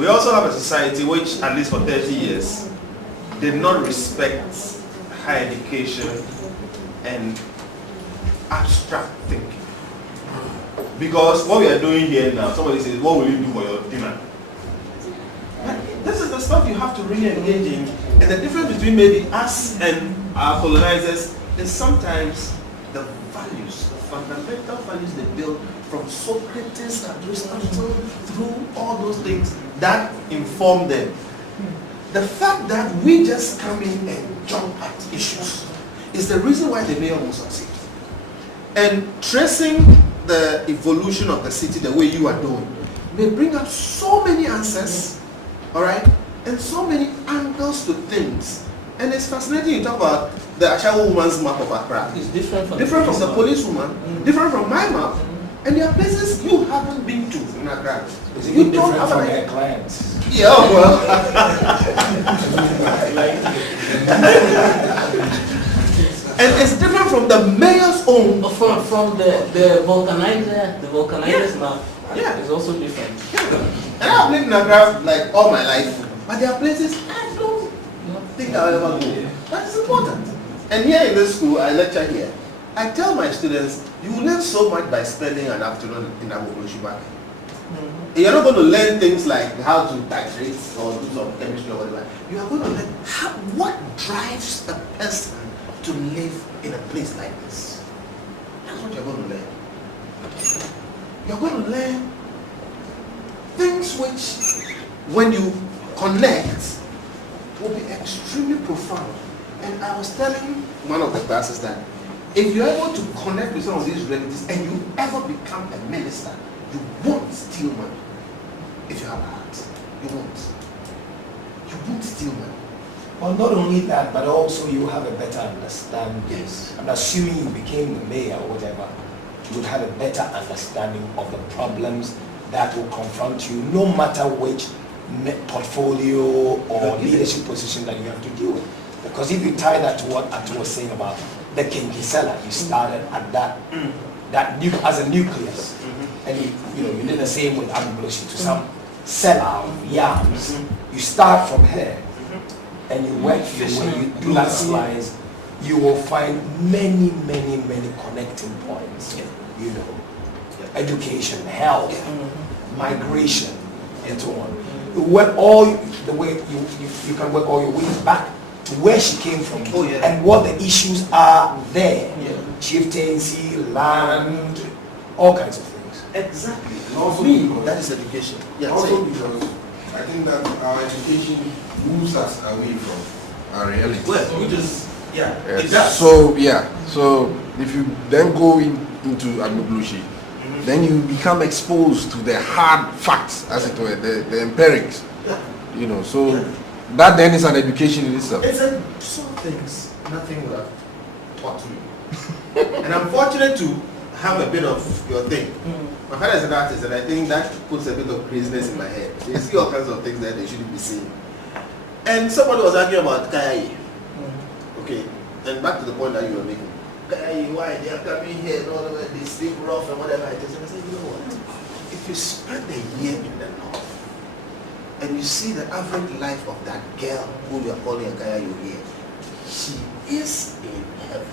We also have a society which, at least for 30 years, did not respect higher education and abstract thinking. Because what we are doing here now, somebody says, what will you do for your dinner? But this is the stuff you have to really engage in. And the difference between maybe us and our colonizers is sometimes the values, the fundamental values they build from Socrates and Aristotle through all those things that inform them. The fact that we just come in and jump at issues is the reason why the mayor won't succeed. And tracing the evolution of the city the way you are doing may bring up so many answers, all right, and so many angles to things. And it's fascinating you talk about the Ashawo woman's map of Accra. It's different from the police woman, different from my map, and there are places you haven't been to in Accra. You don't have from their clients. Yeah, well. And it's different from the mayor's own. From the vulcanizer's map. Yeah. It's also different. Yeah. And I've lived in Accra like all my life, but there are places I don't think I'll ever go. That is important. And here in this school, I lecture here. I tell my students, you learn so much by spending an afternoon in Abu Dhabi. You're not going to learn things like how to titrate or do some chemistry or whatever. You are going to learn what drives a person to live in a place like this. That's what you're going to learn. You're going to learn things which, when you connect, will be extremely profound. And I was telling one of the classes that if you're able to connect with some of these realities and you ever become a minister, you won't steal money. If you have a heart, you won't. You won't steal money. Well, not only that, but also you have a better understanding. Yes. I'm assuming you became the mayor or whatever, you would have a better understanding of the problems that will confront you, no matter which portfolio or leadership position that you have to deal with. Because if you tie that to what Atu was saying about the Kinky Seller, you started at as a nucleus. And you did the same with Abubloshi to some seller of yams. You start from here and you work your way, you do that slice, you will find many connecting points. Education, health, migration, and so on. You work all the way, you can work all your way back to where she came from and what the issues are there. Chieftaincy, land, all kinds of things. Exactly. And also that is education. Yeah, also because I think that our education moves us away from our reality. Well, it does. So if you then go into Agboglushi, then you become exposed to the hard facts, as it were, the empirics. So that then is an education in itself. It's some things nothing would have taught me. And I'm fortunate to have a bit of your thing. My father is an artist, and I think that puts a bit of craziness in my head. So you see all kinds of things that they shouldn't be seeing. And somebody was arguing about Kayai. Okay, and back to the point that you were making. Kayai, why they are coming here and all of that, they sleep rough and whatever it is. And I said, you know what? If you spend a year in the north and you see the average life of that girl who you are calling a Kayai here, she is in heaven.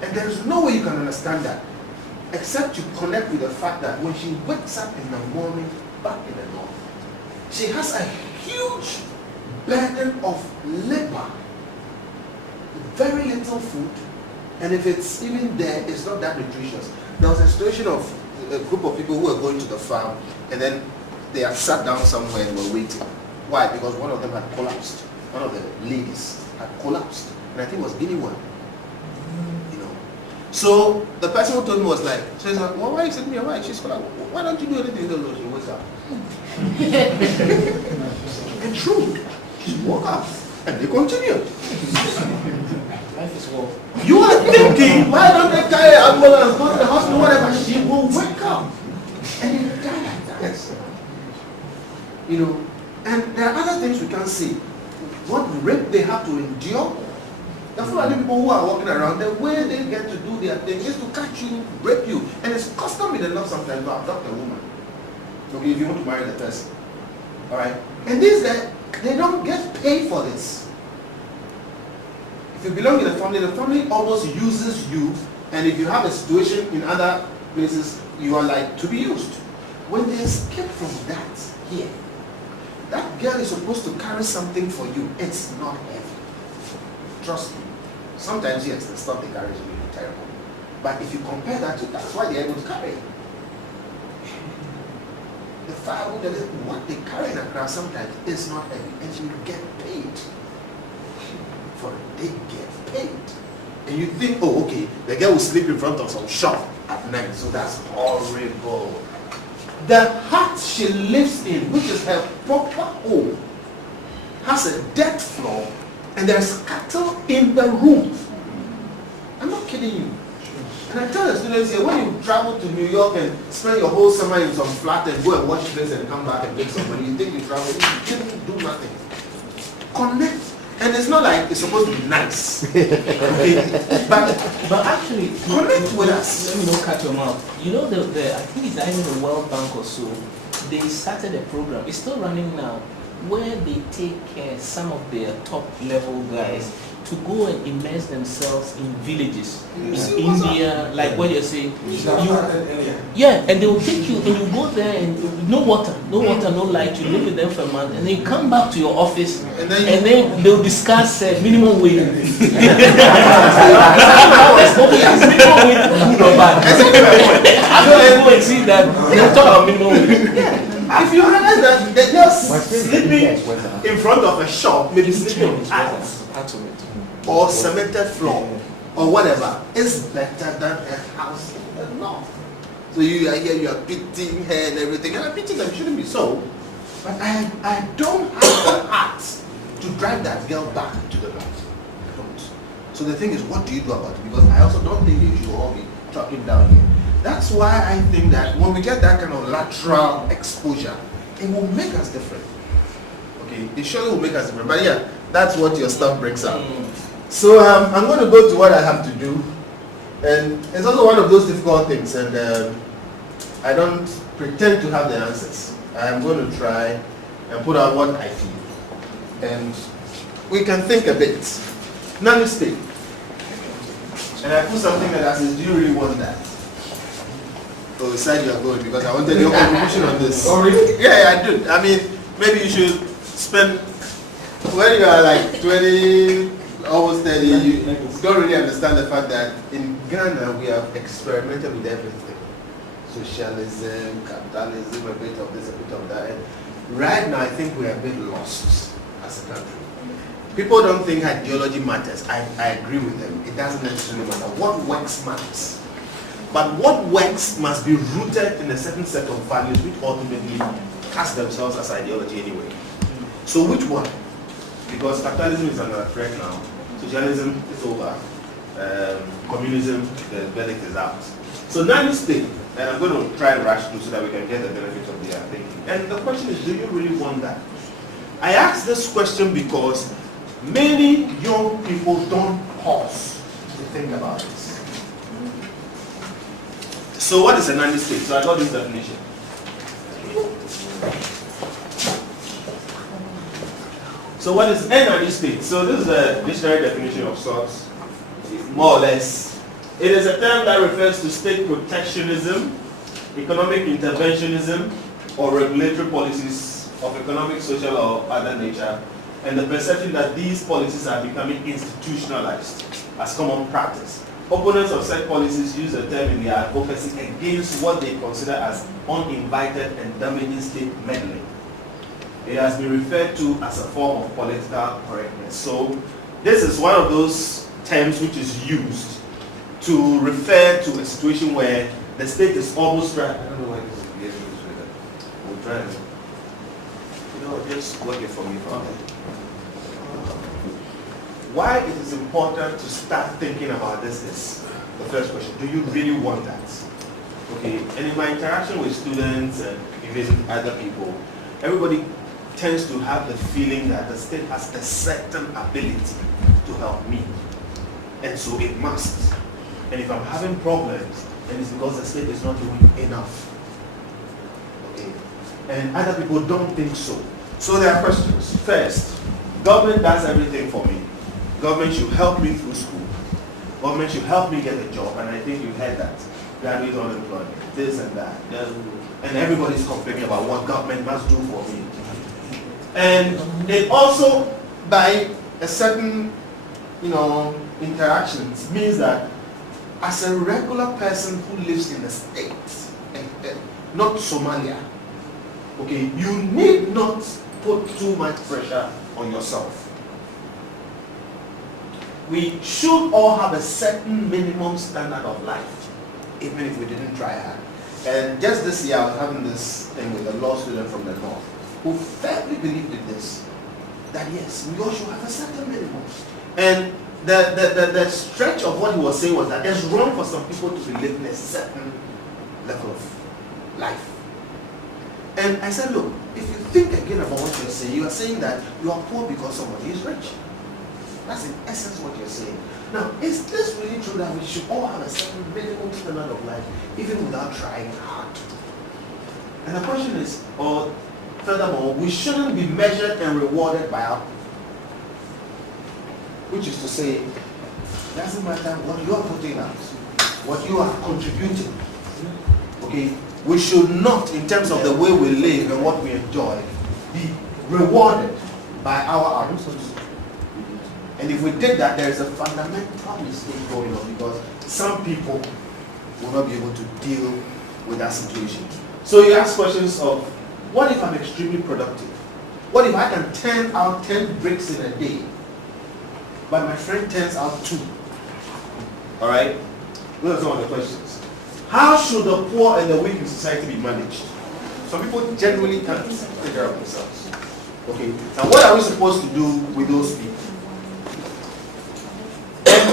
And there is no way you can understand that except you connect with the fact that when she wakes up in the morning back in the north, she has a huge burden of labor, very little food, and if it's even there, it's not that nutritious. There was a situation of a group of people who were going to the farm, and then they had sat down somewhere and were waiting. Why? Because one of them had collapsed. One of the ladies had collapsed, and I think it was Guinea one. So the person who told me was like, so he's like, well, why are you sitting here? Why? She's like, why don't you do anything? No, she wakes up. And true, she woke up and they continued. Life is war. You are thinking, why don't they carry an ambulance, go to the hospital, whatever? She will wake up and then die like that. And there are other things we can't see. What rape they have to endure, The Fulani people who are walking around, the way they get to do their thing is to catch you, rape you, and it's custom in the law sometimes to abduct a woman. Okay, if you want to marry the person. Alright? And these guys, they don't get paid for this. If you belong in the family almost uses you, and if you have a situation in other places, you are like to be used. When they escape from that here, that girl is supposed to carry something for you. It's not heavy. Trust me. Sometimes, yes, the stuff they carry is really terrible. But if you compare that to that's why they're able to carry it. The firewood, what they carry in a crowd sometimes is not heavy, and you get paid for it. They get paid. And you think, oh, okay, the girl will sleep in front of some shop at night, so that's horrible. The hut she lives in, which is her proper home, has a dirt floor, and there's cattle in the room. I'm not kidding you. And I tell the students here, when you travel to New York and spend your whole summer in some flat and go and watch this and come back and make some money, you think you travel, you didn't do nothing. Connect. And it's not like it's supposed to be nice. Okay? But actually, connect with us. Let me not cut your mouth. You know, I think it's either the World Bank or so, they started a program, it's still running now, where they take some of their top level guys to go and immerse themselves in villages in India, like what you're saying. Yeah, and they will take you and you go there and no water, no light. You live with them for a month, and then you come back to your office, and then they'll discuss minimum wage. Minimum wage, good or bad. I don't go and see that. They'll talk about minimum wage. If you realize that they're just sleeping in front of a shop, maybe sleeping on or cemented floor or whatever, is better than a house in the north. So you are here, you are beating her and everything, and I'm beating them, shouldn't be so. But I don't have the heart to drive that girl back to the north. I don't. So the thing is, what do you do about it? Because I also don't think you should all be talking down here. That's why I think that when we get that kind of lateral exposure, it will make us different. Okay, it surely will make us different. But yeah, that's what your stuff breaks up. So I'm going to go to what I have to do, and it's also one of those difficult things, and I don't pretend to have the answers. I'm going to try and put out what I feel, and we can think a bit. Now let's think. And I put something that says, do you really want that? Oh, side you are going, because I wanted your contribution on this. Oh, really? Yeah, I do. I mean, maybe you should spend, when you are like 20, almost 30, you don't really understand the fact that in Ghana we have experimented with everything. Socialism, capitalism, a bit of this, a bit of that. And right now I think we are a bit lost as a country. People don't think ideology matters. I agree with them. It doesn't necessarily matter. What works matters. But what works must be rooted in a certain set of values which ultimately cast themselves as ideology anyway. So which one? Because capitalism is under threat now. Socialism is over. Communism, the verdict is out. So now you stay, and I'm going to try and rush through so that we can get the benefit of their thinking. And the question is, do you really want that? I ask this question because many young people don't pause to think about it. So what is a nanny state? So I got this definition. So what is a nanny state? So this is a dictionary definition of sorts, more or less. It is a term that refers to state protectionism, economic interventionism, or regulatory policies of economic, social, or other nature, and the perception that these policies are becoming institutionalized as common practice. Opponents of such policies use the term in their advocacy against what they consider as uninvited and damaging state meddling. It has been referred to as a form of political correctness. So this is one of those terms which is used to refer to a situation where the state is almost trying. I don't know why this is being illustrated. We'll try and, just work it for me from there. Why it is important to start thinking about this is the first question. Do you really want that? Okay, and in my interaction with students and even other people, everybody tends to have the feeling that the state has a certain ability to help me. and so it must. And if I'm having problems, then it's because the state is not doing enough. Okay? And other people don't think so. So there are questions. First, government does everything for me. Government should help me through school. Government should help me get a job, and I think you heard that. Graduate unemployment, this and that. And everybody's complaining about what government must do for me. And it also, by a certain, interactions, means that as a regular person who lives in the States, not Somalia, okay, you need not put too much pressure on yourself. We should all have a certain minimum standard of life, even if we didn't try hard. And just this year, I was having this thing with a law student from the north who firmly believed in this, that yes, we all should have a certain minimum. And the stretch of what he was saying was that it's wrong for some people to be living a certain level of life. And I said, look, if you think again about what you're saying, you are saying that you are poor because somebody is rich. That's in essence what you're saying. Now, is this really true that we should all have a certain minimum standard of life, even without trying hard? And the question is, or furthermore, we shouldn't be measured and rewarded by our, which is to say, it doesn't matter what you are putting out, what you are contributing. Okay, we should not, in terms of the way we live and what we enjoy, be rewarded by our outputs. And if we did that, there is a fundamental mistake going on, because some people will not be able to deal with that situation. So you ask questions of, what if I'm extremely productive? What if I can turn out 10 bricks in a day, but my friend turns out 2? All right? Those are some of the questions. How should the poor and the weak in society be managed? Some people generally can't take care of themselves. Okay, now what are we supposed to do with those people?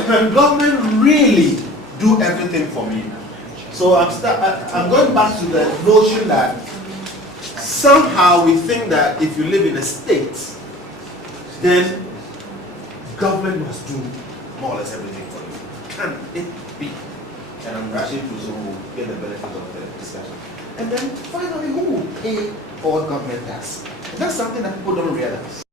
Can government really do everything for me? So I'm going back to the notion that somehow we think that if you live in a state, then government must do more or less everything for you. Can it be? And I'm rushing to so we'll get the benefit of the discussion. And then finally, who will pay for what government does? That's something that people don't realize.